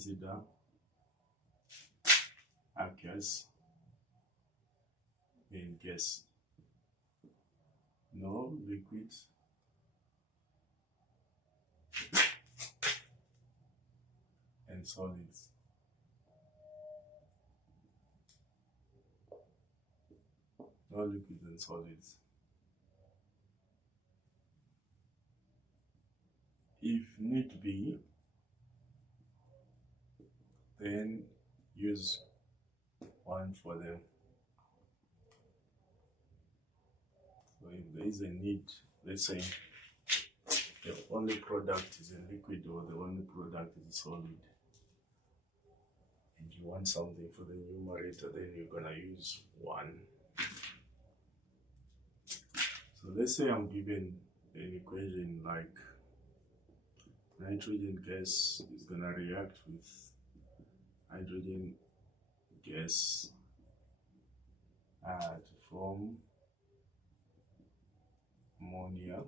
consider a gas and gas. No liquid and solids. No liquid and solids. If need be, then use one for them. So if there is a need, let's say the only product is a liquid or the only product is a solid, and you want something for the numerator, then you're gonna use one. So let's say I'm given an equation like nitrogen gas is gonna react with hydrogen gas to form ammonia,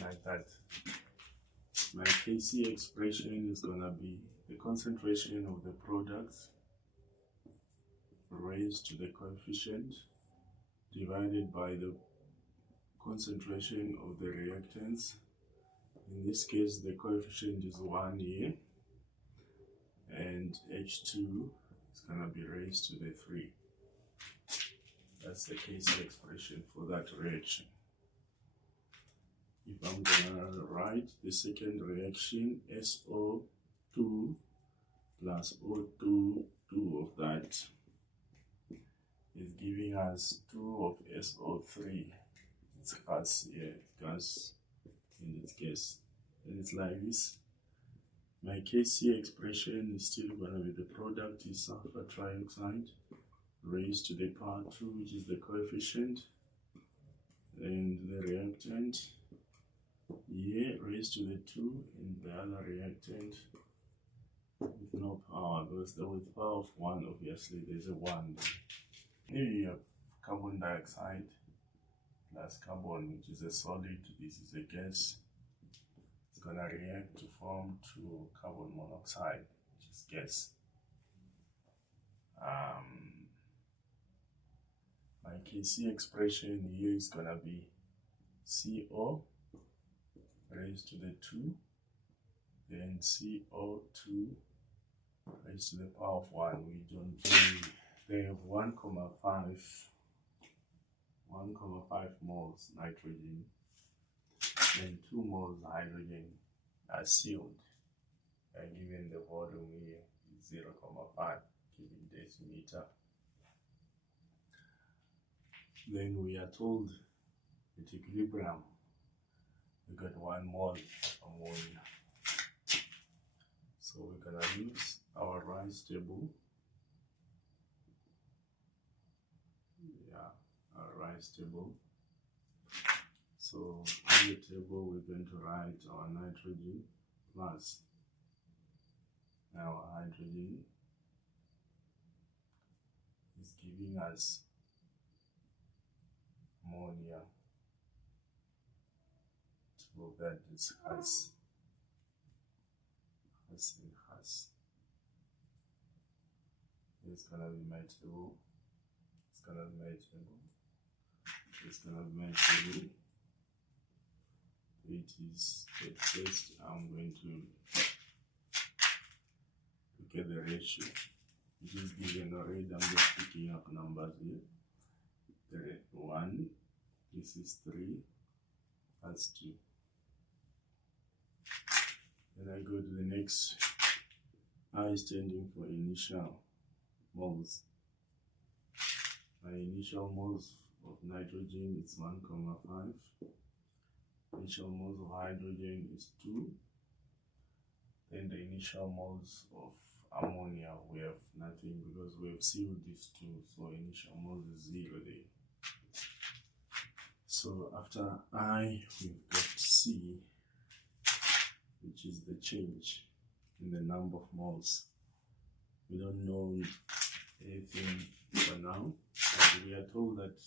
like that. My Kc expression is gonna be the concentration of the product raised to the coefficient divided by the concentration of the reactants. In this case, the coefficient is 1 here, and H2 is gonna be raised to the 3. That's the Kc expression for that reaction. If I'm gonna write the second reaction, SO2 plus O2, 2 of that is giving us 2 of SO3. It's gas here, gas in this case. And it's like this. My Kc expression is still gonna be the product is sulfur trioxide raised to the power 2, which is the coefficient, and the reactant here raised to the 2, and the other reactant with no power, because with power of 1, obviously there's a 1. Here you have carbon dioxide plus carbon, which is a solid, this is a gas. It's gonna react to form 2 carbon monoxide, which is gas. My Kc expression here is gonna be CO raised to the 2, then CO2 raised to the power of 1. We don't do, they have 1,5 moles nitrogen and 2 moles hydrogen are sealed, given the volume here is 0,5 cubic decimeter. Then we are told at equilibrium we got 1 mole ammonia. So we're gonna use our rise table. Our rise table. So in the table we're going to write our nitrogen plus our hydrogen is giving us ammonia. So that is has and has. It's gonna be my table. It's gonna be my table. It's gonna be my table. It is at first I'm going to look at the ratio. It is given already. I'm just picking up numbers here. 1, this is 3, that's 2. Then I go to the next. I standing for initial moles. My initial moles of nitrogen is 1,5. Initial moles of hydrogen is 2. Then the initial moles of ammonia, we have nothing because we have sealed these 2. So initial moles is 0 there. So after I, we've got C, which is the change in the number of moles. We don't know anything for now, but we are told that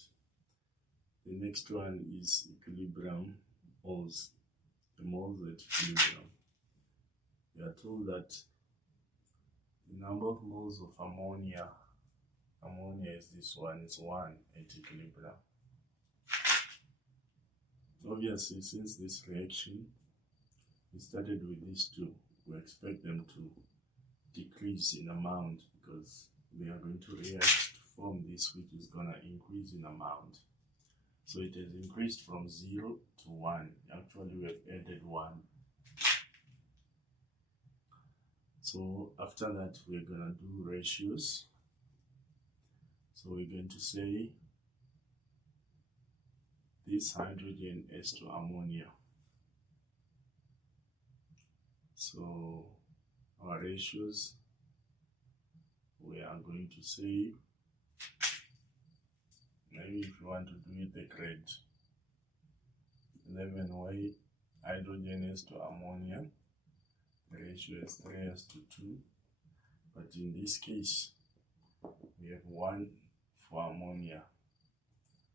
the next one is equilibrium moles, the moles at equilibrium. we are told that the number of moles of ammonia is this one, is 1 at equilibrium. Obviously, since this reaction we started with these two, we expect them to decrease in amount because they are going to react to form this, which is going to increase in amount. So it has increased from 0 to 1. Actually, we have added 1. So after that, we're going to do ratios. So we're going to say this hydrogen is to ammonia. So our ratios, we are going to say, maybe if you want to do it the grade 11 way, hydrogen is to ammonia, the ratio is 3:2, but in this case we have 1 for ammonia.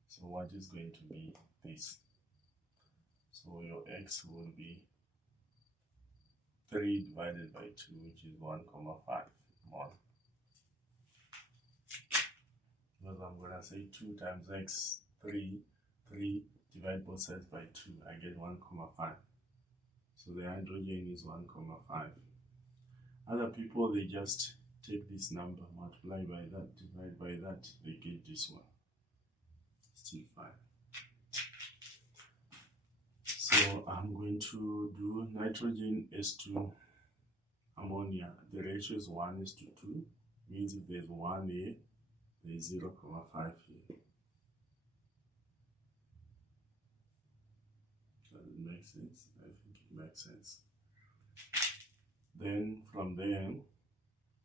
So what is going to be this? So your x will be 3 divided by 2, which is 1,5 mole. Because I'm going to say 2 times x, 3 divide both sides by 2, I get 1,5. So the hydrogen is 1,5. Other people, they just take this number, multiply by that, divide by that, they get this one. Still 5. So I'm going to do nitrogen S2 ammonia. The ratio is 1:2, means if there's 1 here, there's 0,5 here. Does it make sense? I think it makes sense. Then from there,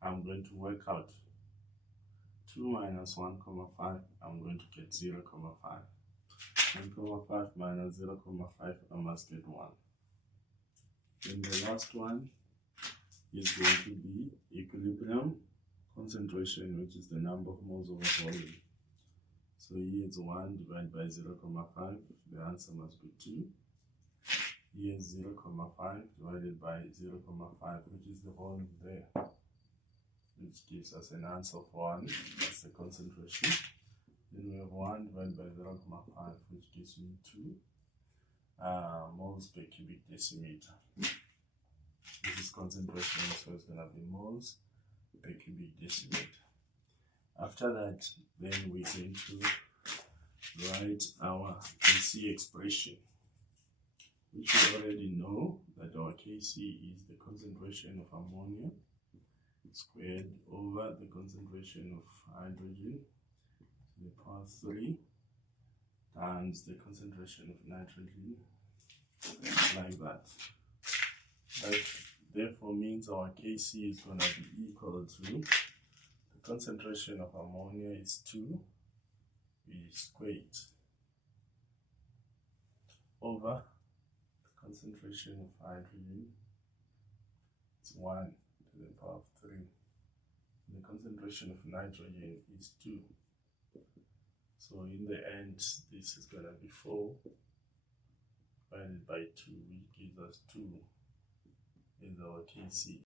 I'm going to work out 2 minus 1,5, I'm going to get 0,5. 1,5 minus 0,5, I must get 1. Then the last one is going to be equilibrium concentration, which is the number of moles over volume. So here it's 1 divided by 0,5, the answer must be 2. Here is 0,5 divided by 0,5, which is the volume there, which gives us an answer of 1, that's the concentration. Then we have 1 divided by 0,5, which gives me 2 moles per cubic decimeter. This is concentration, so it's going to be moles per cubic decimeter. After that, then we're going to write our Kc expression, which we already know that our Kc is the concentration of ammonia squared over the concentration of hydrogen to the power 3 times the concentration of nitrogen, like that. That therefore means our Kc is going to be equal to the concentration of ammonia is 2 squared over the concentration of hydrogen, it's 1 to the power of 3. The concentration of nitrogen is 2. So in the end, this is going to be 4 divided by 2, which gives us 2 is our Kc.